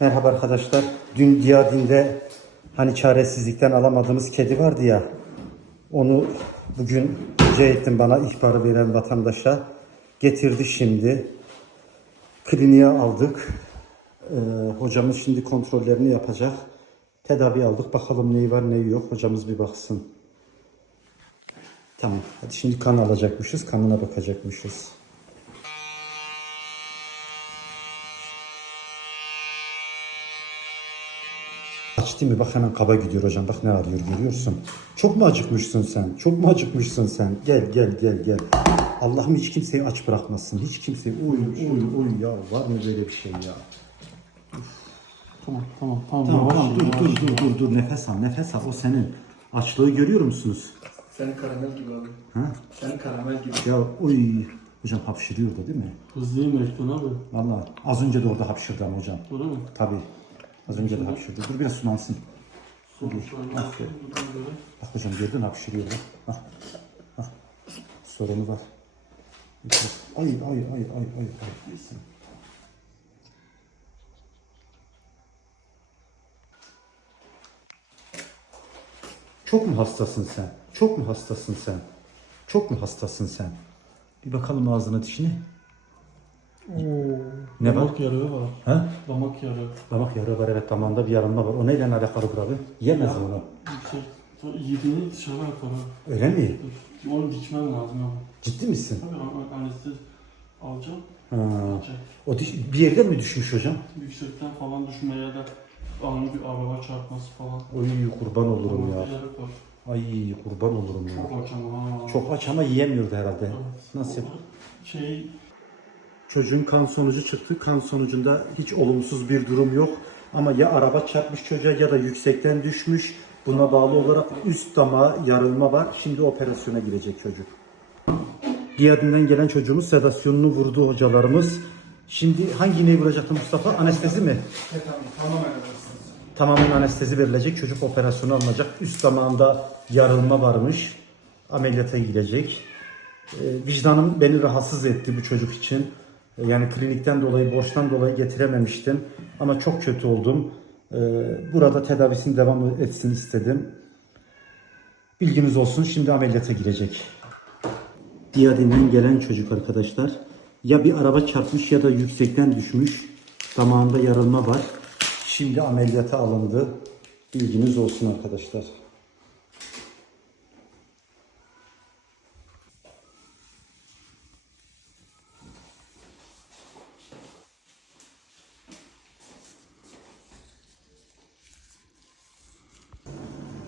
Merhaba arkadaşlar. Dün Diyadin'de hani çaresizlikten alamadığımız kedi vardı ya. Onu bugün rica ettim bana ihbarı veren vatandaşa. Getirdi şimdi. Kliniğe aldık. Ee, hocamız şimdi kontrollerini yapacak. Tedavi aldık. Bakalım neyi var neyi yok. Hocamız bir baksın. Tamam. Hadi şimdi kan alacakmışız. Kanına bakacakmışız. Aç değil? Bak hemen kaba gidiyor hocam. Bak ne arıyor görüyorsun. Çok mu acıkmışsın sen? Çok mu acıkmışsın sen? Gel gel gel gel. Allah'ım hiç kimseyi aç bırakmasın. Hiç kimseyi. Uy uy uy ya. Var mı böyle bir şey ya? Tamam tamam tamam. Tamam tamam dur dur dur dur dur. Nefes al nefes al. O senin. Açlığı görüyor musunuz? Senin karamel gibi abi. Ha? Senin karamel gibi. Ya uy. Hocam hapşırıyordu değil mi? Hızlıyım Erkan abi. Vallahi az önce de orada hapşırdı ama hocam. Doğru mu? Tabii. Az önce de hapşırdı. Dur biraz sulansın. Göre. Bak hocam gördün hapşırıyor bak. Bak. Bak. Sorunu var. Ay ay ay ay ay ay. Çok mu hastasın sen? Çok mu hastasın sen? Çok mu hastasın sen? Bir bakalım ağzına dişine. Ne var? Damak yarığı var. Ha? Damak yarığı. Damak yarığı var evet damağında bir yarılma var. O neyle alakalı abi? Yemez onu. Yüksek. Sonra yediğini dışarı atar. Öyle mi? Onu dikmen lazım abi. Ciddi misin? Tabii abi anestezi alacağım. Ha. Alacak. O diş, bir yerden mi düşmüş hocam? Yüksekten falan düşmeye ya ani bir araba çarpması falan. Oy kurban olurum ya. var. Ay kurban olurum ya. Çok aç ama. ha. Çok aç ama yiyemiyordu herhalde. Nasıl? Şey Çocuğun kan sonucu çıktı. Kan sonucunda hiç olumsuz bir durum yok. Ama ya araba çarpmış çocuğa ya da yüksekten düşmüş. Buna bağlı olarak üst damağa yarılma var. Şimdi operasyona girecek çocuk. Diyadinden gelen çocuğumuz sedasyonunu vurdu hocalarımız. Şimdi hangi iğneyi vuracaktı Mustafa? Anestezi mi? Tamamen edersiniz. Tamamen anestezi verilecek. Çocuk operasyonu alınacak. Üst damağında yarılma varmış. Ameliyata girecek. Ee, vicdanım beni rahatsız etti bu çocuk için. Ee, yani klinikten dolayı, borçtan dolayı getirememiştim. Ama çok kötü oldum. Ee, burada tedavisini devam etsin istedim. Bilginiz olsun. Şimdi ameliyata girecek. Diyadinden gelen çocuk arkadaşlar. Ya bir araba çarpmış ya da yüksekten düşmüş. Damağında yarılma var. Şimdi ameliyata alındı. Bilginiz olsun arkadaşlar.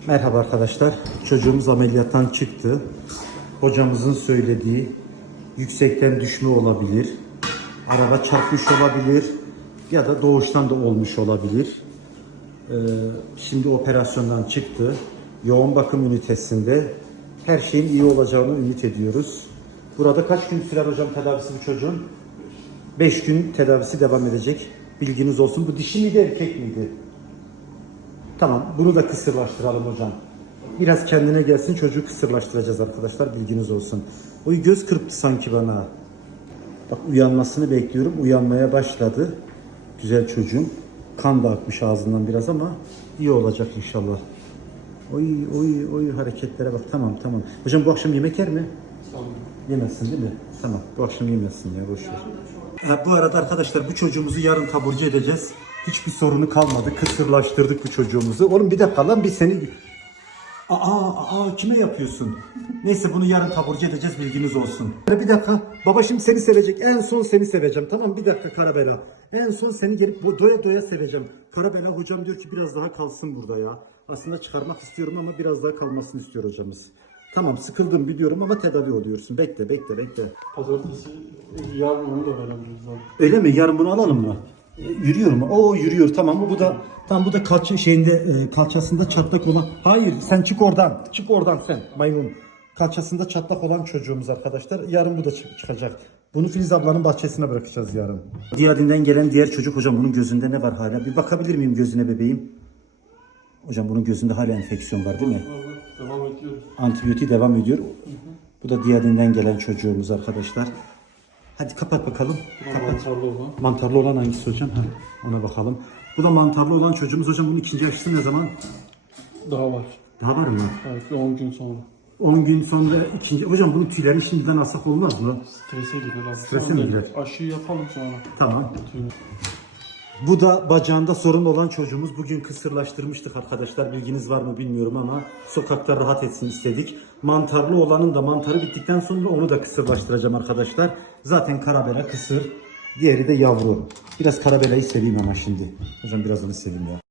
Merhaba arkadaşlar. Çocuğumuz ameliyattan çıktı. Hocamızın söylediği yüksekten düşme olabilir. Araba çarpmış olabilir. Ya da doğuştan da olmuş olabilir. Ee, şimdi operasyondan çıktı. Yoğun bakım ünitesinde. Her şeyin iyi olacağını ümit ediyoruz. Burada kaç gün sürer hocam tedavisi bu çocuğun? 5 gün tedavisi devam edecek. Bilginiz olsun. Bu dişi miydi erkek miydi? Tamam, bunu da kısırlaştıralım hocam. Biraz kendine gelsin, çocuğu kısırlaştıracağız arkadaşlar, bilginiz olsun. Oy göz kırptı sanki bana. Bak uyanmasını bekliyorum, uyanmaya başladı. Güzel çocuğum. Kan da akmış ağzından biraz ama iyi olacak inşallah. Oy oy oy hareketlere bak, tamam tamam. Hocam bu akşam yemek yer mi? sandım. Yemezsin değil mi? Tamam. Bu akşam yemezsin ya boş ver. Ha, bu arada arkadaşlar bu çocuğumuzu yarın taburcu edeceğiz. Hiçbir sorunu kalmadı. Kısırlaştırdık bu çocuğumuzu. Oğlum bir dakika lan bir seni... Aa, aa kime yapıyorsun? Neyse bunu yarın taburcu edeceğiz bilginiz olsun. Bir dakika. Baba şimdi seni sevecek. En son seni seveceğim. Tamam bir dakika Karabela. En son seni gelip doya doya seveceğim. Karabela hocam diyor ki biraz daha kalsın burada ya. Aslında çıkarmak istiyorum ama biraz daha kalmasını istiyor hocamız. Tamam sıkıldım biliyorum ama tedavi oluyorsun. Bekle bekle bekle. Pazartesi yarın onu da verebiliriz abi. Öyle mi? Yarın bunu alalım mı? Yürüyor mu? Oo yürüyor tamam. Bu da tam bu da kalça şeyinde e, kalçasında çatlak olan. Hayır sen çık oradan. Çık oradan sen maymun. Kalçasında çatlak olan çocuğumuz arkadaşlar. Yarın bu da çık- çıkacak. Bunu Filiz ablanın bahçesine bırakacağız yarın. Diyadinden gelen diğer çocuk hocam bunun gözünde ne var hala? Bir bakabilir miyim gözüne bebeğim? Hocam bunun gözünde hala enfeksiyon var değil mi? Devam ediyoruz. Antibiyotik devam ediyor. Bu da diyadinden gelen çocuğumuz arkadaşlar. Hadi kapat bakalım. Kapat. mantarlı olan. Mantarlı olan hangisi hocam? Ha, ona bakalım. Bu da mantarlı olan çocuğumuz hocam. Bunun ikinci aşısı ne zaman? Daha var. Daha var mı? Evet, bir 10 gün sonra. 10 gün sonra ikinci... Hocam bunun tüylerini şimdiden alsak olmaz mı? Strese girer abi. Strese mi girer? Aşıyı yapalım sonra. Tamam. Tüy- Bu da bacağında sorun olan çocuğumuz. Bugün kısırlaştırmıştık arkadaşlar. Bilginiz var mı bilmiyorum ama sokakta rahat etsin istedik. Mantarlı olanın da mantarı bittikten sonra onu da kısırlaştıracağım arkadaşlar. Zaten karabela kısır. Diğeri de yavru. Biraz karabelayı seveyim ama şimdi. Hocam biraz onu seveyim ya.